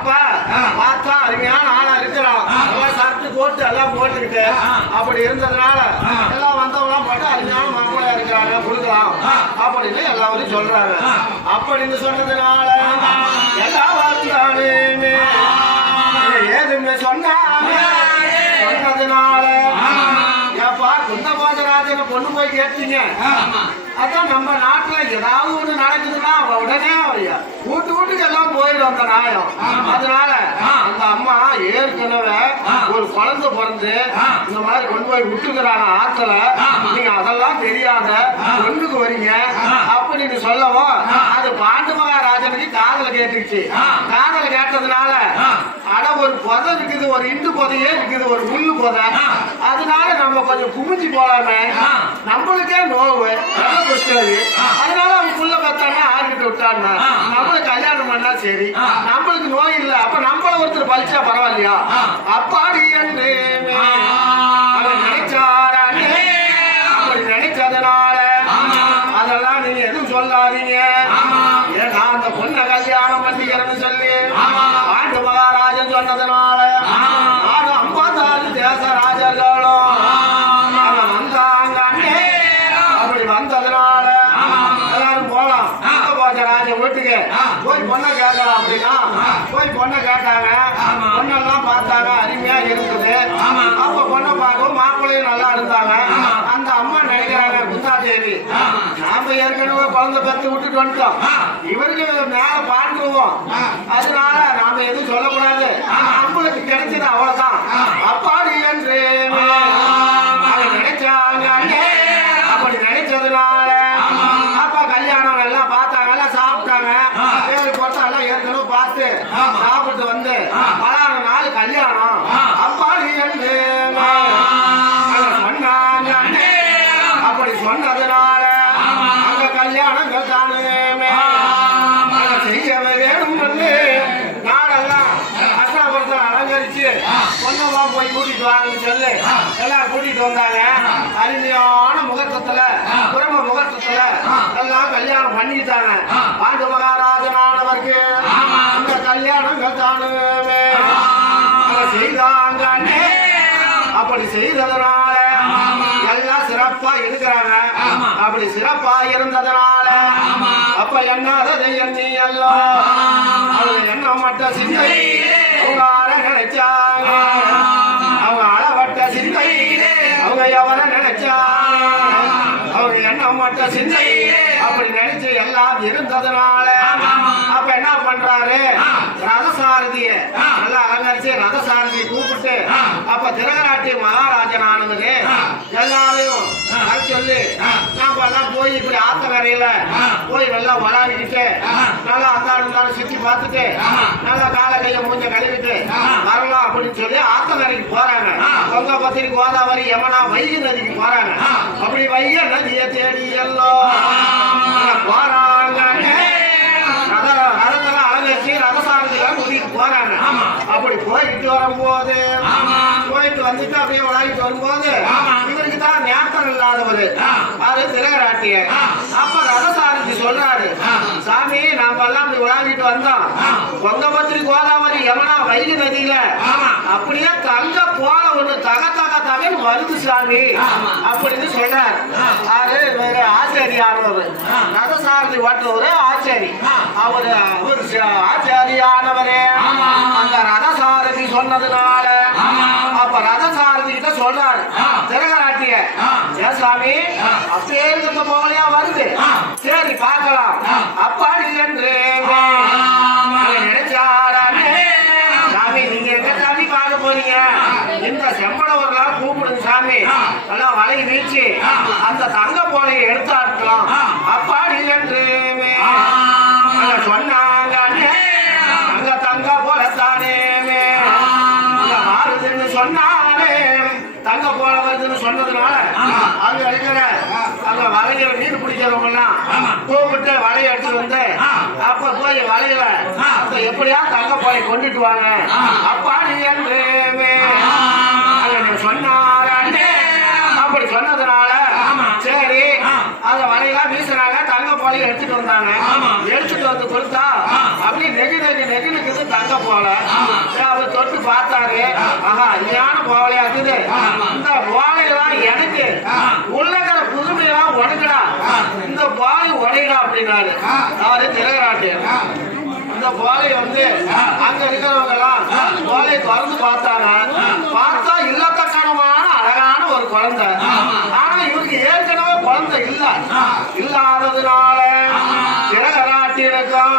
அப்ப பார்த்தா அருமையான ஆளா இருக்கிறான். எல்லாம் சாப்பிட்டு போட்டு எல்லாம் போட்டுக்கிட்டு அப்படி இருந்ததுனால எல்லாம் வந்தவங்களாம் போட்டு அருமையான மாப்பிள்ளையா இருக்கிறாங்க கொடுக்கலாம் அப்படின்னு எல்லாரும் சொல்றாங்க. அப்படின்னு சொன்னதுனால எல்லாம் வந்தானே ஏதுன்னு சொன்னாங்க. சொன்னதுனால ஏப்பா குந்தபோஜராஜனை பொண்ணு போய் கேட்டீங்க. அதான் நம்ம நாட்டுல ஏதாவது ஒண்ணு நடக்குதுன்னா உடனே வீட்டுக்கு எல்லாம் போயிடும் அந்த நாயம். அதனால அந்த அம்மா ஏற்கனவே ஒரு குழந்தை பிறந்து இந்த மாதிரி கொண்டு போய் விட்டுக்கிறாங்க ஆத்துல. நீங்க அதெல்லாம் தெரியாத பொண்ணுக்கு வரீங்க அப்படின்னு சொல்லவும் அது பாண்டு மகாராஜனுக்கு காதல கேட்டுச்சு. காதல கேட்டதுனால அட ஒரு புதை இருக்குது, ஒரு இண்டு புதையே இருக்குது, ஒரு முள்ளு புதை. அதனால நம்ம கொஞ்சம் குமிஞ்சு போலாமே, நம்மளுக்கே நோவு அதனால அவன் புள்ள பத்தானே ஆறுகிட்டு விட்டாங்க. நம்மளுக்கு கல்யாணம் பண்ணா சரி, நம்மளுக்கு நோய் இல்லை. அப்ப நம்மள ஒருத்தர் பழிச்சா பரவாயில்லையா அப்பாடி என்று நினைச்சாரானே. அப்படி நினைச்சதுனால அதெல்லாம் நீங்க எதுவும் சொல்லாதீங்க. ஏன்னா அந்த பொண்ணை கல்யாணம் பண்ணிக்கிறேன்னு சொல்லி பாண்டு மகாராஜன் சொன்னதுனால நானும் 54 தேச ராஜர்களும் வந்தாங்க. அப்படி வந்ததுனால எல்லாரும் போலாம் ராஜ வீட்டுக்கு போய் பொண்ணை கேட்கலாம் அப்படின்னா போய் பொண்ணை கேட்டாங்க. பொண்ணெல்லாம் பார்த்தாங்க, அருமையா இருக்குது. அப்ப பொண்ணை பார்க்கவும் மாப்பிள்ளையும் நல்லா இருந்தாங்க. அந்த அம்மா நினைக்கிறாங்க குந்தாதேவி நாம ஏற்கனவே குழந்தை பத்து விட்டுட்டு வந்துட்டோம், இவருக்கு மேல பார்த்துருவோம். அதனால நாம எதுவும் சொல்லக்கூடாது, நம்மளுக்கு கிடைச்சது அவ்வளவுதான் அப்பாடி என்று நினைச்சாங்க. அப்படி நினைச்சதுனால அப்பா கல்யாணம் எல்லாம் பார்த்தாங்க, எல்லாம் சாப்பிட்டாங்க. ஏழு பொருத்தம் எல்லாம் ஏற்கனவே பார்த்து சாப்பிட்டு வந்து 10 நாள் கல்யாணம் அப்பாடி என்று சொன்னாங்க. அப்படி சொன்னதுனால அங்க கல்யாணங்கள் தானே செய்ய வேணும் நாடெல்லாம் அஷ்டாபுரத்தை அலங்கரிச்சு பொண்ணெல்லாம் போய் கூட்டிட்டு வாங்கன்னு சொல்லி எல்லாம் கூட்டிட்டு வந்தாங்க. அருமையான முகூர்த்தத்துல குடும்ப முகூர்த்தத்துல எல்லாம் கல்யாணம் பண்ணிட்டாங்க. பாண்டு மகாராஜனானவருக்கு இந்த கல்யாணங்கள் தானே செய்தாங்க. அப்படி செய்ததுனால எல்லாம் சிறப்பா இருக்கிறாங்க. அப்படி சிறப்பா இருந்ததுனால அப்ப என்னது எண்ணி எல்லாம் என்ன மட்டும் சிந்தை அவங்க அற நினைச்சாங்க. அவங்க அளவட்ட சிந்தை அவங்க எவரை நினைச்சாங்க. அவங்க என்ன மட்டும் சிந்தை அப்படி நினைச்சு எல்லாம் இருந்ததுனால அப்ப என்ன பண்றாரு ரதசாரதிய நல்லா அலங்கரிச்சு ரதசாரதியை கூப்பிட்டு அப்ப திரகராட்டி மகாராஜனானது எல்லாரையும் சொல்லி நாம எல்லாம் போய் இப்படி ஆத்தங்கரையில போய் நல்லா விளையாடிக்கிட்டு நல்லா அந்தாலும் சுத்தி பார்த்துட்டு நல்லா கால கைய மூஞ்ச கழுவிட்டு வரலாம் அப்படின்னு சொல்லி ஆத்தங்கரைக்கு போறாங்க. கொங்கபத்திரி, கோதாவரி, யமுனா, வைகை நதிக்கு போறாங்க. அப்படி வைகை நதியை தேடி எல்லாம் போறாங்க. ரதத்தெல்லாம் அலங்கரிச்சு ரதசாரதியெல்லாம் கூட்டிட்டு போறாங்க. அப்படி போயிட்டு வரும்போது போயிட்டு வந்துட்டு அப்படியே விளையாடிட்டு வரும்போது இவருக்கு தான் ஞாபகம் இல்லாதவர் அது திரகராட்டிய. அப்ப ரதசாரதி சொல்றாரு, சாமி நாம எல்லாம் அப்படி விளையாடிட்டு வந்தோம், கொங்கபத்திரி, கோதாவரி, யமுனா, வைகை நதியில அப்படியே தங்க போல ஒண்ணு தக வருது சாமி அப்படின்னு சொல்றாரு. அது வேற ஆச்சாரியானவர் ரதசாரதி ஓட்டுறவரு ஆச்சாரி. அவரு ஆச்சாரியானவரே அந்த ரதசாரதி சொன்னதுனால அப்ப ரதசாரதி கிட்ட சொல்றாரு திரகராட்டிய, சாமி அப்படியே இருந்த போகலையா வருது, சரி பார்க்கலாம் அப்பாடி என்று நினைச்சாராமே. சாமி நீங்க எங்க சாமி பார்க்க போறீங்க, இந்த செம்பளவர்களாம் கூப்பிடுங்க சாமி, எல்லாம் வலை வீச்சு அந்த தங்க போலையை எடுத்தாக்கலாம் அப்பாடி என்று சொன்னாங்க. அங்க தங்க போலத்தானே மாறுதுன்னு சொன்னாலே தங்க போல வருதுன்னு சொன்னதுனால அங்க இருக்கிற அங்க வலையில மீன் பிடிக்கிறவங்க எல்லாம் கூப்பிட்டு வலையை எடுத்துட்டு வந்து அப்ப போய் வலையில எப்படியா தங்க போலை கொண்டுட்டு வாங்க அப்பாடி என்று சொன்னாரே. அப்படி சொன்னதுனால சரி அந்த வலையெல்லாம் வீசுறாங்க, தங்க போலையும் எடுத்துட்டு வந்தாங்க. எடுத்துட்டு வந்து கொடுத்தா அப்படியே நெகு நெகு நெகுனுக்குது தங்க போல அவர் தொட்டு பார்த்தாரு. ஆஹா, அருமையான போவலையா இருக்குது. இந்த போலையெல்லாம் எனக்கு உள்ளக்கிற புதுமையெல்லாம் உடைக்கடா, இந்த போலை உடையடா அப்படின்னாரு அவரு திரையராட்டு. இந்த போலையை வந்து அங்க இருக்கிறவங்க எல்லாம் போலையை திறந்து பார்த்தாங்க. பார்த்தா இல்லத்தக்கணமான அழகான ஒரு குழந்தை. ஆனா இவருக்கு ஏற்கனவே குழந்தை இல்லாததுனால திரையராட்டியிருக்கும்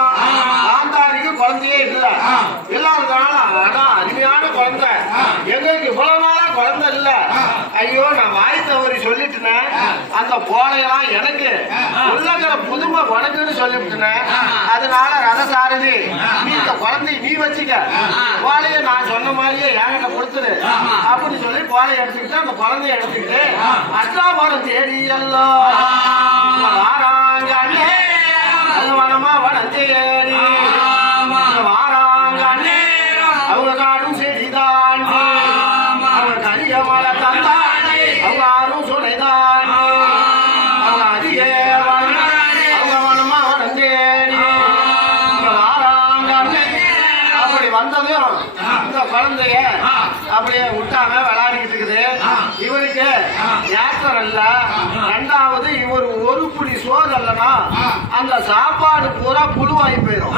காந்தாரிக்கு குழந்தையே இல்லாததுனால அதான் அருமையான குழந்தை, எங்களுக்கு இவ்வளவு நாளா குழந்தை இல்ல. ஐயோ, நான் வாய் தவறி சொல்லிட்டுனேன். அந்த போலையெல்லாம் எனக்கு உள்ளங்கிற புதுமை உனக்குன்னு சொல்லிவிட்டுனேன். அதனால ரதசாரதி, நீ இந்த குழந்தைய நீ வச்சுக்க, போலைய நான் சொன்ன மாதிரியே என்கிட்ட கொடுத்துரு அப்படின்னு சொல்லி போலைய எடுத்துக்கிட்டு அந்த குழந்தைய எடுத்துக்கிட்டு அஷ்டாபுரம் தேடி எல்லாம் வாராங்க அண்ணே, அது வனமா வனம் தேடி வாராங்க அண்ணே, அவங்க காடும் செடிதான், அவங்க கனிய மலை தந்தானே, அவங்க ஆறும் சுனைதான், அவங்க அதிக அவங்க வனமா வனம் தேடி வாராங்க அண்ணே. அப்படி வந்ததும் இந்த குழந்தைய அப்படியே விட்டாம விளையாடிக்கிட்டு இருக்குது. இவருக்கு ஏற்றம் இல்ல. ரெண்டாவது, இவர் ஒரு புடி சோறு அல்லனா அந்த சாப்பாடு பூரா புழுவாகி போயிடும்.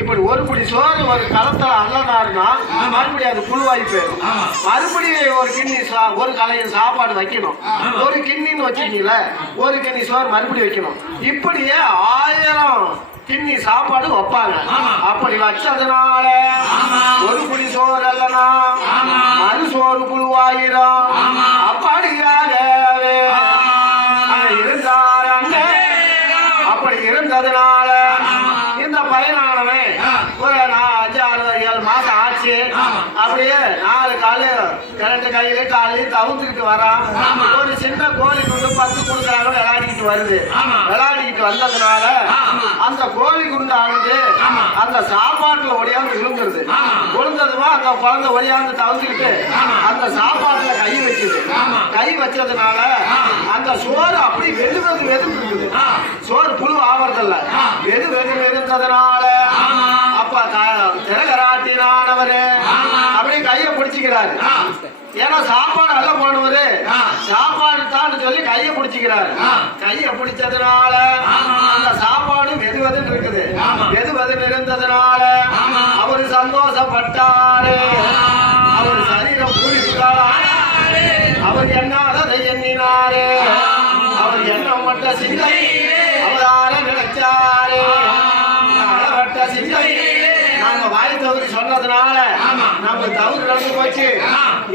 இப்படி ஒரு புடி சோறு ஒரு களத்துல அல்லனாருன்னா மறுபடியும் அது புழுவாகி போயிடும். மறுபடியும் ஒரு கிண்ணி ஒரு கலையில் சாப்பாடு வைக்கணும். ஒரு கிண்ணின்னு வச்சுக்கீங்கள, ஒரு கிண்ணி சோறு மறுபடியும் வைக்கணும். இப்படியே 1000 கிண்ணி சாப்பாடு வைப்பாங்க. அப்படி வச்சதுனால ஒரு புடி சோறு அல்லனா மறு சோறு புழுவாயிரும். அப்படியாகவே இருந்தார் அங்கே. அப்படி இருந்ததுனால இந்த பையனானவன் ஒரு 5-6 மாசம் ஆச்சு. அப்படியே 4 காலு 2 கையில காலையும் தவுந்துக்கிட்டு வரான். ஒரு சின்ன கோழி குண்டு 10 கொடுக்குறாங்க விளையாடிக்கிட்டு வருது. விளையாடிக்கிட்டு வந்ததுனால அந்த கோழி குண்டானது அந்த சாப்பாட்டுல ஒடியாந்து விழுந்துருது. விழுந்ததுமா அந்த குழந்தை ஒடியாந்து தவுந்துக்கிட்டு அந்த சாப்பாட்டுல கை வச்சுது. கை வச்சதுனால அந்த சோறு அப்படி வெது இருக்குது. சோறு புழு ஆவறதில்ல, வெது இருந்ததுனால அப்ப திரகராட்டினானவரு அப்படியே கையை பிடிச்சிக்கிறாரு. ஏன்னா சாப்பாடு அல்ல போனவரு சாப்பாடு தான் சொல்லி கையை பிடிச்சிக்கிறாரு. கையை பிடிச்சதுனால அந்த சாப்பாடு வெதுவதுன்னு இருக்குது. வெதுவதுன்னு இருந்ததுனால அவரு சந்தோஷப்பட்டாரு. அவர் சரீரம் கூடிட்டாரு. அவர் எண்ணாததை எண்ணினாரு. அவர் எண்ணம் மட்ட சிந்தை அவரால நினைச்சாரு. அளவட்ட சிந்தை நாங்க வாய் தவறி சொன்னதுனால நம்ம தவறு நடந்து போச்சு.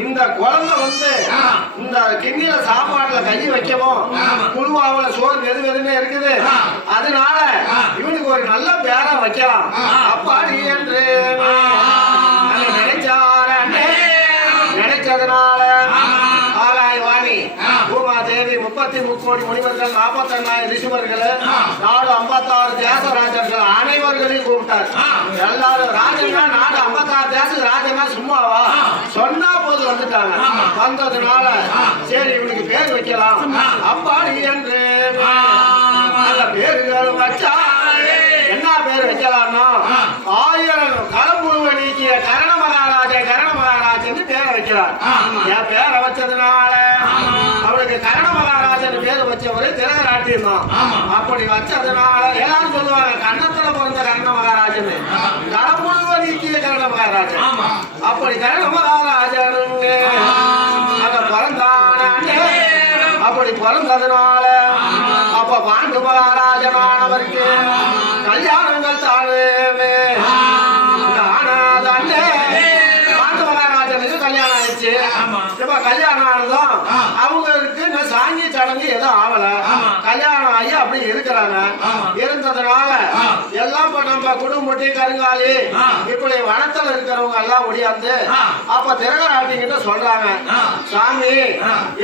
இந்த குழந்தை வந்து இந்த கிண்ணில சாப்பாடுல கை வைக்கவும் புழுவாவில சோறு வெதுன்னு இருக்குது. அதனால இவனுக்கு ஒரு நல்ல பேரை வைக்கலாம் அப்பாடி என்று நினைச்சதுனால ஆகாயவாணி பூமாதேவி 33 கோடி முனிவர்கள் 41,000 ரிஷிவர்கள் 56 தேசராஜர்கள் அனைவர்களையும் கூப்பிட்டார். எல்லாரும் ராஜனா நாடு 56 தேச ராஜனா சும்மாவா சொன்னா போது வந்துட்டாங்க. வந்ததுனால சரி இவனுக்கு பேர் வைக்கலாம் அப்பாடி என்று அந்த பேர்கள் வச்சா. என்ன பேர் வைக்கலாம்னா 1000 களப்புழுவை நீக்கிய கரண மகாராஜன் பேரை வைக்கிறார். என் பேரை வச்சதுனால அவளுக்கு கரண மகாராஜன் பேரை வச்சவரு திரகராட்டியம் தான். அப்படி வச்சதுனால எல்லாரும் சொல்லுவாங்க கன்னத்துல பிறந்த கரண மகாராஜன், களப்புழுவை நீக்கிய கரண மகாராஜன். அப்படி கரண மகாராஜனுங்க அங்க பிறந்தானே. அப்படி பிறந்ததுனால அப்ப பாண்டு மகாராஜனானவருக்கு கல்யாணங்கள் தானே பாண்டு மகாராஜனுக்கு கல்யாணம் ஆயிடுச்சு. இப்ப கல்யாணம் ஆனதும் அவங்களுக்கு சாங்கி சடங்கு எதுவும் ஆகல. கல்யாணம் ஆகி அப்படி இருக்கிறாங்க. இருந்ததுனால எல்லாம் நம்ம குடும்பட்டி கருங்காலி இப்படி வனத்துல இருக்கிறவங்க எல்லாம் ஒடியாந்து அப்ப திரகராட்டிங்கிட்ட சொல்றாங்க, சாமி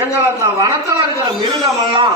எங்களை வனத்துல இருக்கிற மிருகம் எல்லாம்